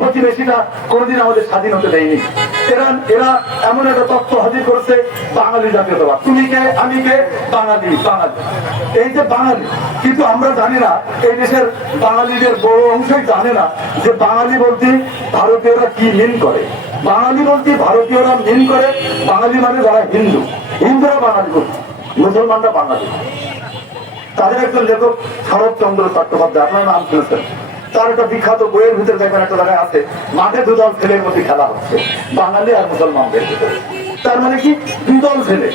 প্রতিবেশীরা কোনোদিন আমাদের স্বাধীন হতে দেয়নি। এরা এরা এমন একটা তত্ত্ব হাজির করেছে, বাঙালি জাতীয়তাবাদ। তুমি কে, আমি কে? বাঙালি বাঙালি। এই যে বাঙালি, কিন্তু আমরা জানি না, এই দেশের বাঙালিদের বড় অংশই জানে না যে বাঙালি বলতে ভারতীয়রা কি মিন করে। বাঙালি বলতে ভারতীয়রা মিন করে, বাঙালি মানে যারা হিন্দু। হিন্দুরা বাঙালি করছে মুসলমানরা বাঙালি। তাদের একজন লেখক শরৎচন্দ্র চট্টোপাধ্যায়, আপনার নাম শুনেছেন? তার একটা বিখ্যাত বইয়ের ভিতরে দেখবেন একটা জায়গায় আছে, মাঠে দুদল ছেলের মধ্যে খেলা হচ্ছে, বাঙালি আর মুসলমানদের তার মানে কি? দুদল ছেলে,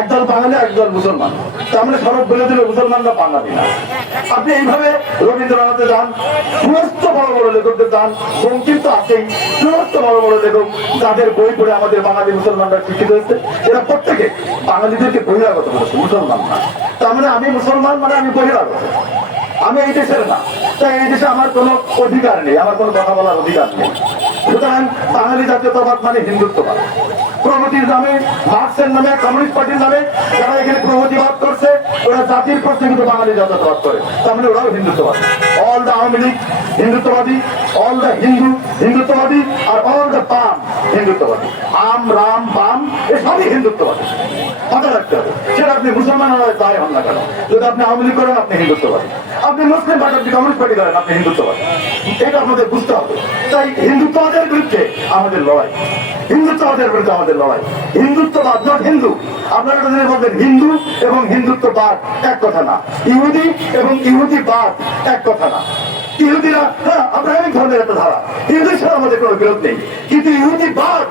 একদল বাঙালি একদল মুসলমান। তার মানে সড়ক বলে দিলে মুসলমানরা বাঙালি না। আপনি এইভাবে রবীন্দ্রনাথে যান, সমস্ত বড় বড় লেখকদের যান বঙ্কিম তো আছেই, সমস্ত বড় বড় লেখক যাদের বই পড়ে আমাদের বাঙালি মুসলমানরা শিক্ষিত হয়েছে, এরা প্রত্যেকে বাঙালিদেরকে বহিরাগত করেছে মুসলমান না। তার মানে আমি মুসলমান মানে আমি বহিরাগত। আমি এই দেশের না। তাই এই দেশে আমার কোনো অধিকার নেই, আমার কোনো কথা বলার অধিকার নেই। সুতরাং বাঙালি জাতীয়তাবাদ মানে হিন্দুত্ববাদ। প্রগতির নামে, মার্ক্সের নামে, কমিউনিস্ট পার্টির নামে যারা এখানে প্রগতিবাদ করছে, ওরা জাতির প্রশ্নে কিন্তু বাঙালি জাতীয়তাবাদ করে। তার মানে ওরাও হিন্দুত্ববাদ। অল দ্য আওয়ামী লীগ হিন্দুত্ববাদী অল দ্য হিন্দু হিন্দুত্ববাদী, আর অল দ্য পাম হিন্দুত্ববাদী। আম রাম বাম এসবই হিন্দুত্ববাদী। মাথা রাখতে হবে। সেটা আপনি মুসলমান হওয়ার দায় হন না কেন? যদি আপনি আওয়ামী লীগ করেন, আপনি হিন্দুত্ববাদী। আপনি মুসলিম কমিউনিস্ট পার্টি আপনি এটা আপনাদের বুঝতে হবে। তাই হিন্দুত্ববাদের বিরুদ্ধে আমাদের লড়াই। হিন্দুত্ববাদের বিরুদ্ধে আমাদের লড়াই। হিন্দুত্ববাদ নট হিন্দু। আপনারা যদি বলবেন, হিন্দু এবং হিন্দুত্ববাদ এক কথা না। ইহুদি এবং ইহুদিবাদ এক কথা না। ইহুদিরা হ্যাঁ আব্রাহিক ধর্মের একটা ধারা। ইহুদির সাথে আমাদের কোনো বিরোধ নেই। কিন্তু ইহুদিবাদ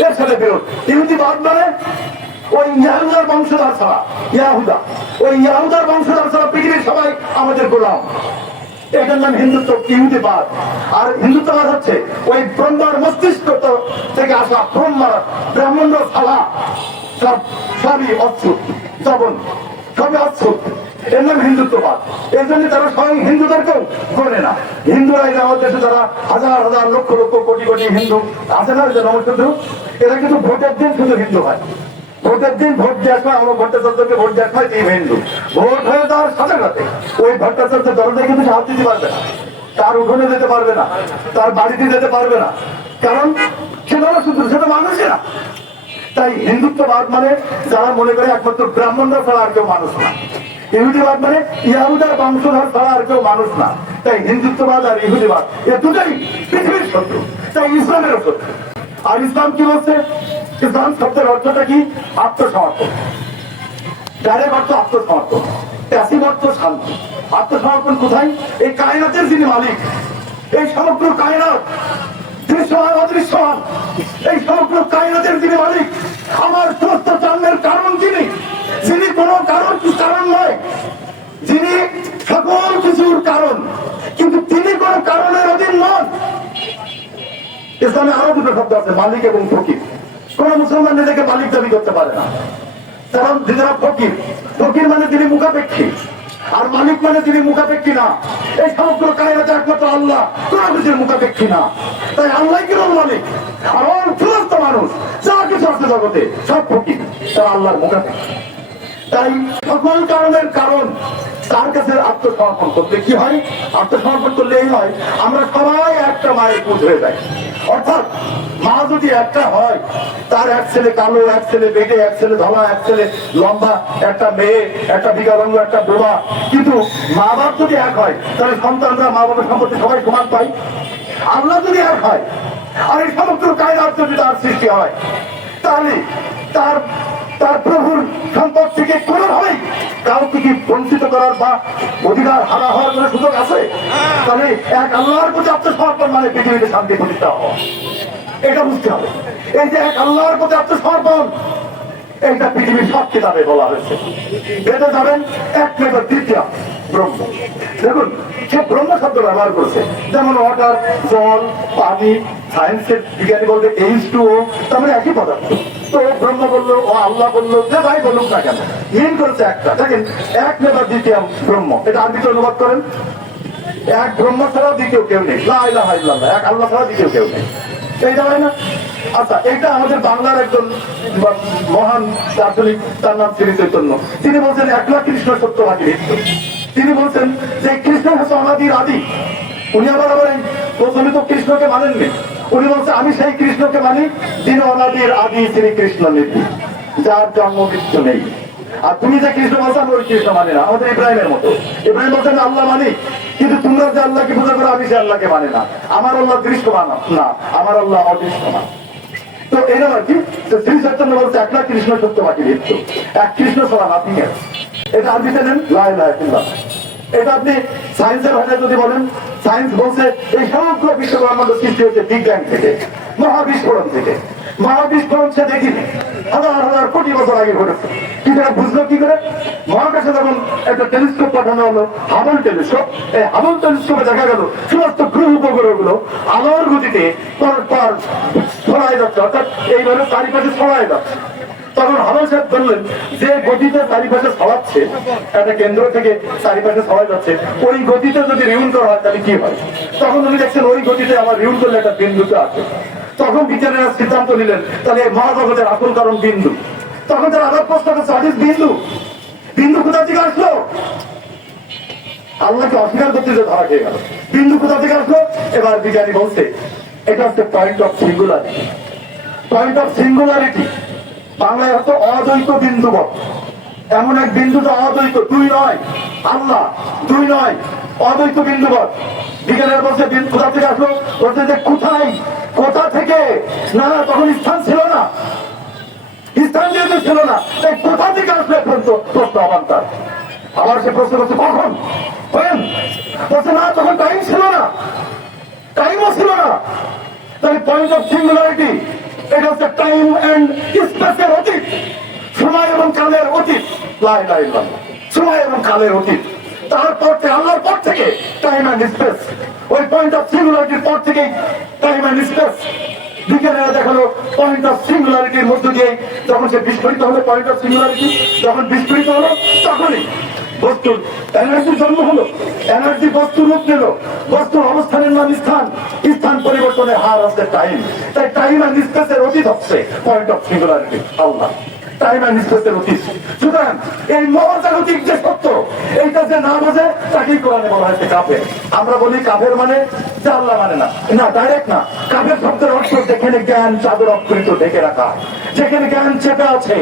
এর সাথে বিরোধ। ইহুদিবাদ মানে ওই ইয়াহুদার বংশধর ছাড়া, ইয়াহুদা, ওই ইয়াহুদার বংশধর ছাড়া পৃথিবীর সবাই আমাদের গোলাম। এটার নাম হিন্দুত্ব ইহুদিবাদ আর হিন্দুত্ববাদ হচ্ছে ওই ব্রহ্মার মস্তিষ্ক থেকে আসা ব্রহ্মার ব্রাহ্মণ ছাড়া সব, সবই অচ্ছুত জবন সবই অচ্ছুত এর নাম হিন্দুত্ববাদ এর জন্য তারা স্বয়ং হিন্দুদেরকেও করে না। হিন্দুরা আমাদের দেশে যারা হাজার হাজার, লক্ষ লক্ষ, কোটি কোটি হিন্দু আছে না, যে এরা কিন্তু ভোটের দিন শুধু হিন্দু হয়। ভোটের দিন ভোট দেওয়ার সময় আমার ভট্টাচার্যকে ভোট দেওয়ার সময় তিনি হিন্দু ভোট হয়ে যাওয়ার সাথে সাথে ওই ভট্টাচার্য দরজা কিন্তু হাত দিতে পারবে না। তার উঠোনে যেতে পারবে না, তার বাড়িতে যেতে পারবে না। কারণ সে ধরো শুধু সে তো মানুষই না। তাই হিন্দুত্ববাদ মানে যারা মনে করে একমাত্র ব্রাহ্মণরা ছাড়া আর কেউ মানুষ না। ইহুদিবাদ মানে ইয়াহুদার বংশধর ছাড়া আর কেউ মানুষ না। তাই হিন্দুত্ববাদ আর ইহুদিবাদ এ দুটাই পৃথিবীর শত্রু, তাই ইসলামের শত্রু। আর ইসলাম কি বলছে? ইসলাম শব্দের অর্থটা কি? আত্মসমর্পণ। ডাইরেক্ট অর্থ আত্মসমর্পণ। প্যাসিভ অর্থ শান্তি। আত্মসমর্পণ কোথায়? এই কায়নাতের যিনি মালিক, এই সমগ্র কায়নাত কারণ কোনো কারণ কারণ নয়, যিনি কারণ, কিন্তু তিনি কোন কারণের অধীন নন। ইসলামে আরও দুটো শব্দ আছে, মালিক এবং ফকির। কোন মুসলমান নিজেকে মালিক দাবি করতে পারে না। কারণ যারা ফকির ফকির মানে তিনি মুখাপেক্ষী। আর মালিক মানে তিনি মুখাপেক্ষী না। এই সমগ্র কায়নাতে একমাত্র আল্লাহ, কোন কিছুর মুখাপেক্ষী না। তাই আল্লাহ কিরম মালিক? আর অল সমস্ত মানুষ, যা কিছু আছে জগতে, সব ফকির। তারা আল্লাহর মুখাপেক্ষী। তাই সকল কারণের কারণ তার কাছে আত্মসমর্পণ করতে কি হয়? আত্মসমর্পণ করলে এই হয়। আমরা সবাই একটা মায়ের পুজ হয়ে যাই। অর্থাৎ মা যদি একটা হয়, তার এক ছেলে কালো, এক ছেলে বেটে এক ছেলে ধলা, এক ছেলে লম্বা, একটা মেয়ে, একটা বিকারঙ্গ একটা বোবা। কিন্তু মা বাপ যদি এক হয়, তাহলে সন্তানরা মা বাবার সম্পত্তি সবাই সমান পায়। আল্লাহ যদি এক হয়, আর এই সমস্ত কায়দার যদি তার সৃষ্টি হয়, তাহলে তার তার প্রভুর সম্পদ থেকে কোনোভাবেই কাউকে কি বঞ্চিত করার বা অধিকার হারা হওয়ার কোনো সুযোগ আছে? তাহলে এক আল্লাহর প্রতি আত্মসমর্পণ মানে পৃথিবীতে শান্তি প্রতিষ্ঠা হওয়া। এটা বুঝতে হবে। এই যে এক আল্লাহর প্রতি আত্মসমর্পণ এটা পৃথিবীর সব কিতাবে বলা হয়েছে। বেঁধে যাবেন এক মেঘর দ্বিতীয়। ব্রহ্ম। দেখুন, সে ব্রহ্ম শব্দ ব্যবহার করছে। যেমন ওয়াটার জল, পানি সায়েন্সের বিজ্ঞানী বলবে এইচ টু ও একই পদার্থ। তো ব্রহ্ম বলল, ও আল্লাহ বলল, যে ভাই বলুক না কেন করেছে একটা। দেখেন, এক মেঘর দ্বিতীয় ব্রহ্ম। এটা আরবিতে অনুবাদ করেন। এক ব্রহ্ম ছাড়াও দ্বিতীয় কেউ নেই। লা ইলাহা এক আল্লাহ ছাড়া দ্বিতীয় কেউ নেই। এইটা হয় না? আচ্ছা এটা আমাদের বাংলার একজন মহান দার্শনিক, তার নাম শ্রী চৈতন্য। তিনি বলছেন, একলা কৃষ্ণ সত্যবাদী। নিত্য তিনি বলছেন যে কৃষ্ণ হচ্ছে অনাদির আদি উনি আবার এই প্রথমে তো কৃষ্ণকে মানেননি। উনি বলছে, আমি সেই কৃষ্ণকে মানি দিন অনাদির আদি শ্রী কৃষ্ণ নীতি যার জন্ম মৃত্যু নেই। আর তুমি যে কৃষ্ণ বলছো, আমি ওই কৃষ্ণ মানি না। আমাদের ইব্রাহিমের মতো। ইব্রাহিম বলছেন, আল্লাহ মানি। কিন্তু তোমরা যে আল্লাহকে পূজা করো, আমি সে আল্লাহকে মানে না। আমার আল্লাহ দৃশ্যমান না, আমার আল্লাহ অদৃশ্যমান তো এরকম আর কি? শ্রী চৈতন্য বলছে, এক লাখ কৃষ্ণ সত্য বাকি মৃত্যু। এক কৃষ্ণ ছাড়া নাথিং এটা আরবিতে নেন লাই লাই। এটা আপনি সায়েন্সের ভাষায় যদি বলেন সায়েন্স বলছে এই সমগ্র বিশ্ব সৃষ্টি বিগ ব্যাং থেকে, মহাবিস্ফোরণ থেকে। মহাবিস্ফোরণ সে দেখিনি, হাজার হাজার কোটি বছর আগে ঘটেছে। কিন্তু বুঝলো কি করে? মহাকাশে যখন একটা টেলিস্কোপ পাঠানো হলো হাবল টেলিস্কোপ এই হাবল টেলিস্কোপে দেখা গেল, সমস্ত গ্রহ উপগ্রহগুলো আলোর গতিতে পর পর ছড়ায় যাচ্ছে, অর্থাৎ এইভাবে চারিপাশে ছড়ায় যাচ্ছে। তখন হাবল সাহেব বললেন, যে গতিতে চারিপাশে ছড়াচ্ছে, একটা কেন্দ্র থেকে চারিপাশে ছড়ায় যাচ্ছে, ওই গতিতে যদি রিউন করা হয়, তাহলে কি হয়? তখন উনি দেখছেন ওই গতিতে আমার রিউন করলে একটা বিন্দুতে আছে তখন বিচারেরা সিদ্ধান্ত নিলেন, তাহলে মহাজগতের আসল কারণ বিন্দু। তখন তারা আবার প্রশ্ন করছে আদিস বিন্দু? বিন্দু কোথা থেকে আসলো? আল্লাহকে অস্বীকার করতে যে ধরা খেয়ে গেল। বিন্দু কোথা থেকে আসলো? এবার বিজ্ঞানী বলছে, এটা হচ্ছে point of singularity point of singularity বাংলায় হতো অদ্বৈত বিন্দু এমন এক বিন্দু তো অদ্বৈত, দুই নয়। আল্লাহ, দুই নয়। অদ্বৈত বিন্দু বল। বিজ্ঞানের বলছে কোথা থেকে আসলো? বলছে যে কোথায়? কোথা থেকে? না না, তখন স্থান ছিল না। স্থান যেহেতু ছিল না, তাই কোথা থেকে আসলে প্রশ্ন প্রশ্ন আবার তার। আবার সে প্রশ্ন করছে, কখন? বলছে, না, তখন টাইম ছিল না। টাইমও ছিল না। তাই পয়েন্ট অফ সিঙ্গুলারিটি এটা হচ্ছে টাইম এন্ড স্পেসের অতীত সময় এবং কালের অতীত সময় এবং কালের অতীত তারপর থেকে আল্লাহর পর থেকে টাইম এন্ড স্পেস ওই পয়েন্ট অফ সিঙ্গুলারিটির পর থেকেই টাইম এন্ড স্পেস বিজ্ঞানীরা দেখাল পয়েন্ট অফ সিঙ্গুলারিটির মধ্য দিয়ে যখন সে বিস্ফোরিত হলো পয়েন্ট অফ সিঙ্গুলারিটি যখন বিস্ফোরিত হলো, তখনই বস্তুর এনার্জির জন্ম হলো এনার্জি বস্তু রূপ নিল, বস্তুর অবস্থানের নাম স্থান স্থান হার হচ্ছে টাইম তাই টাইম আর অতীত হচ্ছে পয়েন্ট অফ সিঙ্গুলারিটি আল্লাহ। টাইম অতীত। সুতরাং এই মহাজাগতিক যে সত্য, এইটা যে না বোঝে, তাকেই কোরআনে বলা হয়েছে আমরা বলি কাফের মানে যে মানে না। না ডাইরেক্ট না। কাফের শব্দের অর্থ যেখানে জ্ঞান চাদর অক্ষরিত ঢেকে রাখা। যেখানে জ্ঞান চেপে আছে,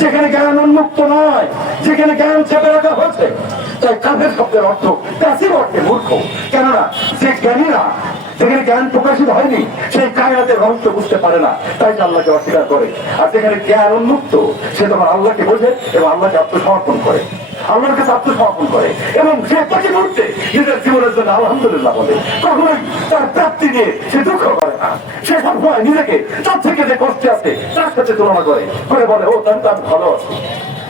যেখানে জ্ঞান উন্মুক্ত নয় যেখানে জ্ঞান চেপে রাখা হয়েছে। তাই কাফের শব্দের অর্থ প্যাসিভ অর্থে মূর্খ। কেননা যে জ্ঞানীরা, যেখানে জ্ঞান প্রকাশিত হয়নি, সেই কায়নাতের রহস্য বুঝতে পারে না। তাই আল্লাহকে অস্বীকার করে। আর যেখানে জ্ঞান উন্মুক্ত, সে তখন আল্লাহকে বোঝে এবং আল্লাহকে আত্মসমর্পণ করে। আল্লাহর কাছে আত্মসমর্পণ করে। এবং সে প্রতি মুহূর্তে নিজের জীবনের জন্য আলহামদুলিল্লাহ বলে, কখনোই তার প্রাপ্তি নিয়ে সে দুঃখ করে না। সে সবসময় নিজেকে, তার থেকে যে কষ্টে আছে, তার সাথে তুলনা করে। করে বলে, ও তার ভালো আছে।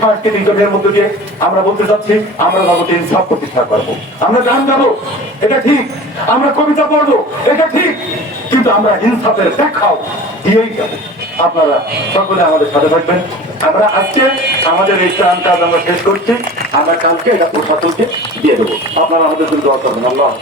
সাংস্কৃতিক জোটের দিয়ে আমরা বলতে চাচ্ছি, আমরা জগতে প্রতিষ্ঠা করব। আমরা গান গাবো, এটা ঠিক। আমরা কবিতা পড়ব, এটা ঠিক। কিন্তু আমরা ইনসাফের দেখাও দিয়েই যাব। আপনারা সকলে আমাদের সাথে থাকবেন। আমরা আজকে আমাদের এই কাজ আমরা শেষ করছি। আমরা কালকে এটা প্রশাসনকে দিয়ে দেবো। আপনারা আমাদের জন্য আল্লাহ।